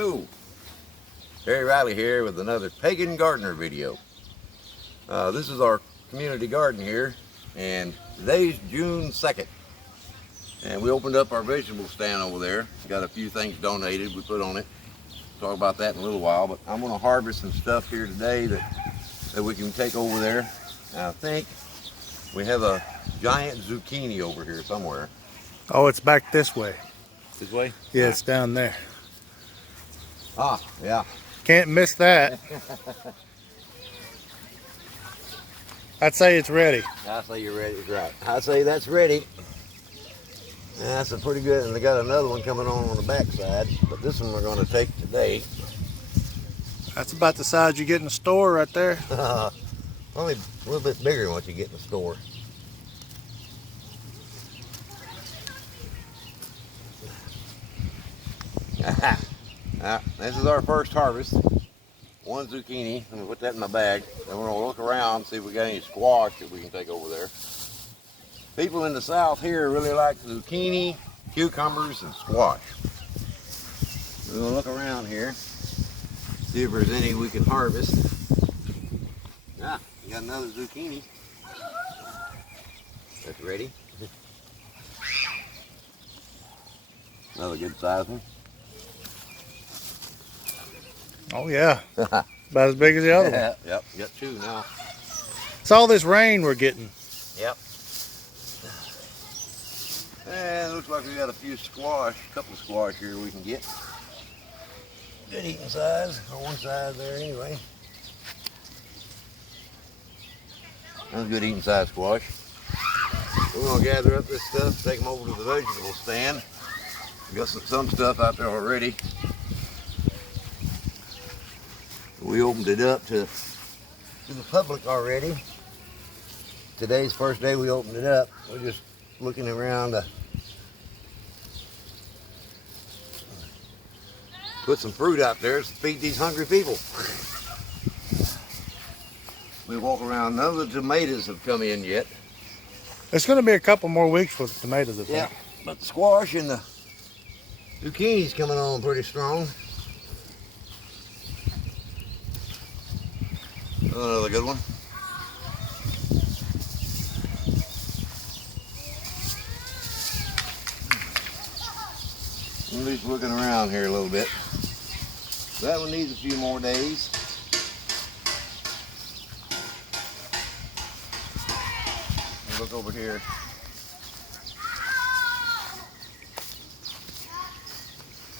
Hello, Terry Riley here with another Pagan Gardener video. This is our community garden here, and today's June 2nd. And we opened up our vegetable stand over there. Got a few things donated we put on it. Talk about that in a little while, but I'm going to harvest some stuff here today that we can take over there. And I think we have a giant zucchini over here somewhere. Oh, it's back this way. This way? Yeah, it's down there. Ah, yeah. Can't miss that. I'd say it's ready. I say you're ready, right. I say that's ready. That's a pretty good, and they got another one coming on the back side, but this one we're going to take today. That's about the size you get in the store right there. Only a little bit bigger than what you get in the store. This is our first harvest. One zucchini. I'm going to put that in my bag. Then we're going to look around, see if we got any squash that we can take over there. People in the south here really like zucchini, cucumbers, and squash. We're going to look around here, see if there's any we can harvest. Ah, we got another zucchini. That's ready. Another good size one. Oh yeah, about as big as the other one. Yep, got two now. It's all this rain we're getting. Yep. And it looks like we got a few squash, a couple of squash here we can get. Good eating size, on one side there anyway. That's good eating size squash. We're gonna gather up this stuff, take them over to the vegetable stand. We got some stuff out there already. We opened it up to the public already. Today's the first day we opened it up. We're just looking around to put some fruit out there to feed these hungry people. We walk around. None of the tomatoes have come in yet. It's going to be a couple more weeks for the tomatoes, I think. Yeah, but the squash and the zucchini's coming on pretty strong. Another good one. I'm just looking around here a little bit. That one needs a few more days. Look over here.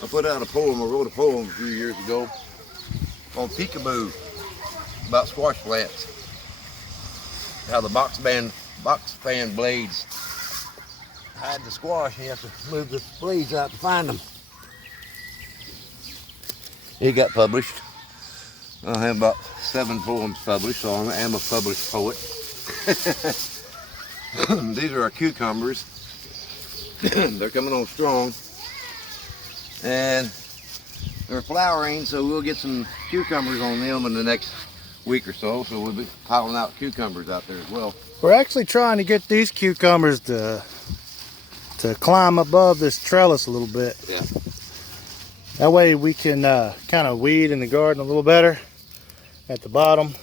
I put out a poem, I wrote a poem a few years ago called Peekaboo, about squash plants. How the box fan blades hide the squash, and you have to move the blades out to find them. It got published. I have about 7 poems published, so I am a published poet. These are our cucumbers. They're coming on strong. And they're flowering, so we'll get some cucumbers on them in the next week or so. So we'll be piling out cucumbers out there as well. We're actually trying to get these cucumbers to climb above this trellis a little bit. Yeah. That way we can kind of weed in the garden a little better at the bottom.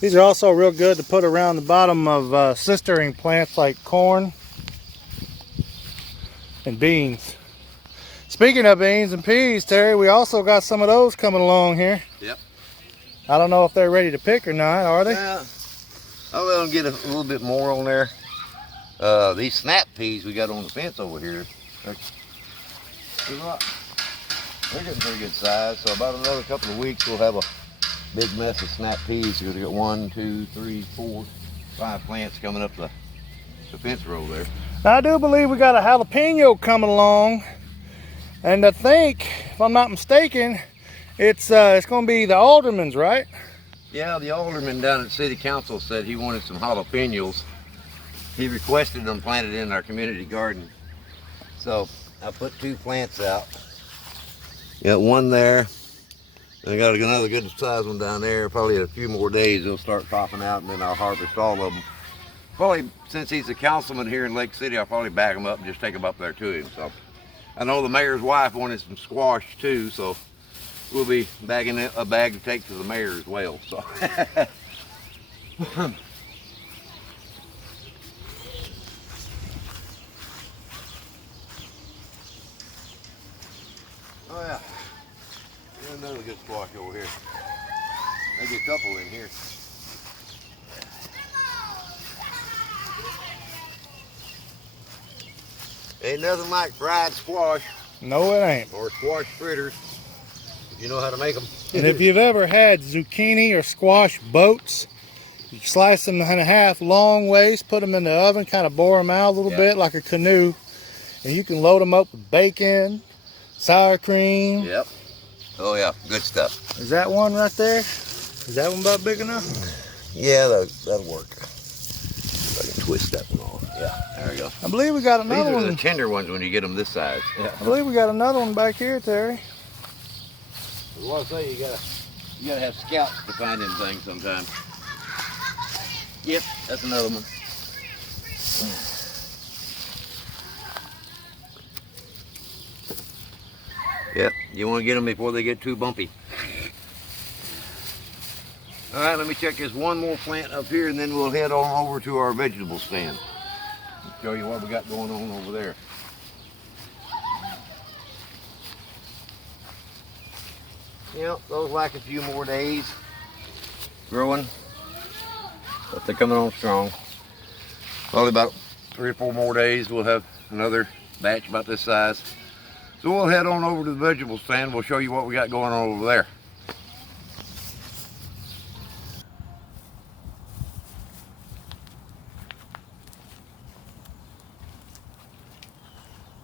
These are also real good to put around the bottom of sistering plants like corn and beans. Speaking of beans and peas, Terry, we also got some of those coming along here. Yep. I don't know if they're ready to pick or not, are they? Yeah. I'll let them get a little bit more on there. These snap peas we got on the fence over here, they're getting pretty good size. So about another couple of weeks we'll have a big mess of snap peas. We've got 1, 2, 3, 4, 5 plants coming up the fence row there. I do believe we got a jalapeno coming along. And I think, if I'm not mistaken, it's going to be the alderman's, right? Yeah, the alderman down at City Council said he wanted some jalapenos. He requested them planted in our community garden. So I put 2 plants out. Got one there. I got another good size one down there. Probably in a few more days they'll start popping out, and then I'll harvest all of them. Probably, since he's a councilman here in Lake City, I'll probably back him up and just take them up there to him. So I know the mayor's wife wanted some squash too, so we'll be bagging a bag to take to the mayor as well. So. Oh yeah, there's another good squash over here. Maybe a couple in here. Ain't nothing like fried squash. No, it ain't. Or squash fritters, if you know how to make them. And if you've ever had zucchini or squash boats, you slice them in half long ways, put them in the oven, kind of bore them out a little bit like a canoe, and you can load them up with bacon, sour cream. Yep. Oh yeah, good stuff. Is that one right there? Is that one about big enough? Yeah, that'll work. If I can twist that one off. Yeah, there we go. I believe we got another These are one. the tender ones when you get them this size. Yeah. I believe we got another one back here, Terry. Well, I say you gotta have scouts to find them things sometimes. Yep, that's another one. Yep, you want to get them before they get too bumpy. All right, let me check this one more plant up here, and then we'll head on over to our vegetable stand. Show you what we got going on over there. Yep, those like a few more days growing, but they're coming on strong. Probably about 3 or 4 more days we'll have another batch about this size. So we'll head on over to the vegetable stand. We'll show you what we got going on over there.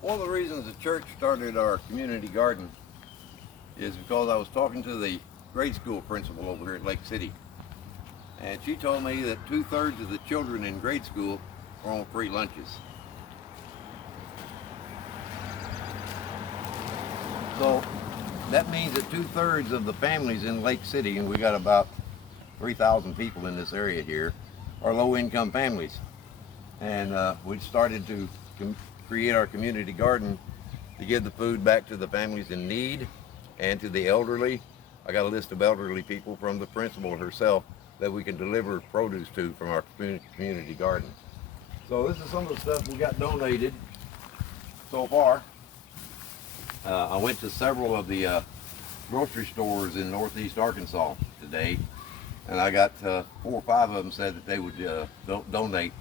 One of the reasons the church started our community garden is because I was talking to the grade school principal over here at Lake City. And she told me that 2/3 of the children in grade school are on free lunches. So that means that 2/3 of the families in Lake City, and we got about 3,000 people in this area here, are low-income families. And we started to create our community garden to give the food back to the families in need and to the elderly. I got a list of elderly people from the principal herself that we can deliver produce to from our community garden. So this is some of the stuff we got donated so far. I went to several of the grocery stores in northeast Arkansas today, and I got 4 or 5 of them said that they would donate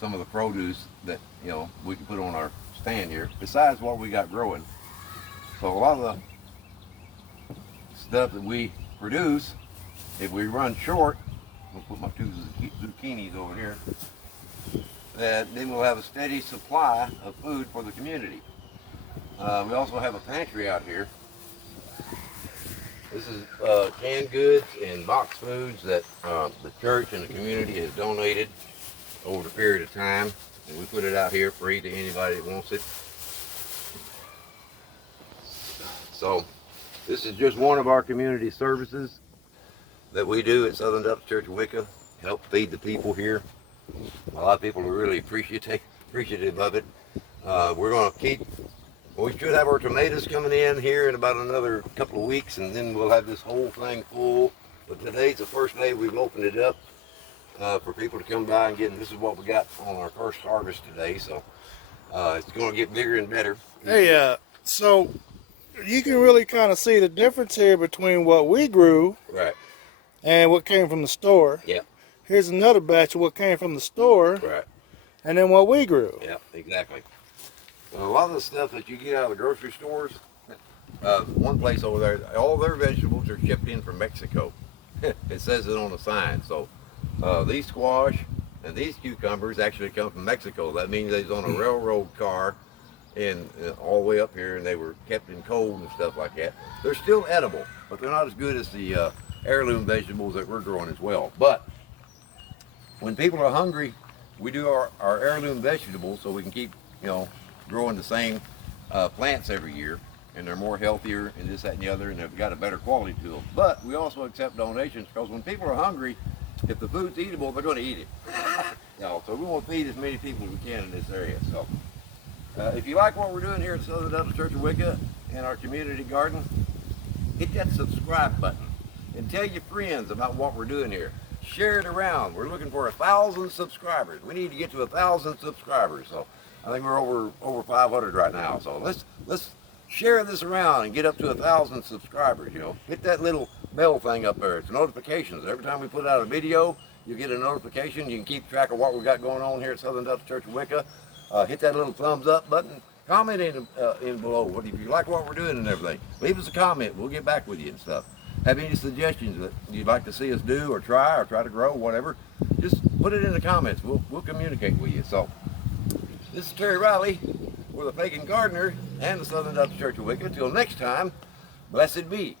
some of the produce that we can put on our stand here, besides what we got growing. So a lot of the stuff that we produce, if we run short, I'll put my 2 zucchinis over here, then we'll have a steady supply of food for the community. We also have a pantry out here. This is canned goods and box foods that the church and the community has donated over the period of time, and we put it out here free to anybody that wants it. So this is just one of our community services that we do at Southern Baptist Church of Wicca, help feed the people here. A lot of people are really appreciative of it. We're going to we should have our tomatoes coming in here in about another couple of weeks, and then we'll have this whole thing full. But today's the first day we've opened it up for people to come by and get, and this is what we got on our first harvest today. So it's going to get bigger and better. Hey, so you can really kind of see the difference here between what we grew Right. and what came from the store. Yeah. Here's another batch of what came from the store. Right. And then what we grew. Yeah, exactly. A lot of the stuff that you get out of the grocery stores, one place over there, all their vegetables are shipped in from Mexico. It says it on the sign. So these squash and these cucumbers actually come from Mexico. That means they was on a railroad car and all the way up here, and they were kept in cold and stuff like that. They're still edible, but they're not as good as the heirloom vegetables that we're growing as well. But when people are hungry, we do our heirloom vegetables so we can keep, growing the same plants every year, and they're more healthier and this, that, and the other, and they've got a better quality to them. But we also accept donations, because when people are hungry, if the food's eatable, they're going to eat it. So we want to feed as many people as we can in this area. So If you like what we're doing here at Southern Untitled Church of Wicca and our community garden, hit that subscribe button and tell your friends about what we're doing here. Share it around. We're looking for 1,000 subscribers. We need to get to 1,000 subscribers. So I think we're over 500 right now. So let's share this around and get up to 1,000 subscribers. You know, hit that little bell thing up there. It's notifications. Every time we put out a video, you get a notification. You can keep track of what we got going on here at Southern Untitled Church of Wicca. Hit that little thumbs up button. Comment in below. If you like what we're doing and everything, leave us a comment. We'll get back with you and stuff. Have any suggestions that you'd like to see us do or try to grow, whatever, just put it in the comments. We'll communicate with you. So this is Terry Riley. We're the Pagan Gardener and the Southern Untitled Church of Wicca. Until next time, blessed be.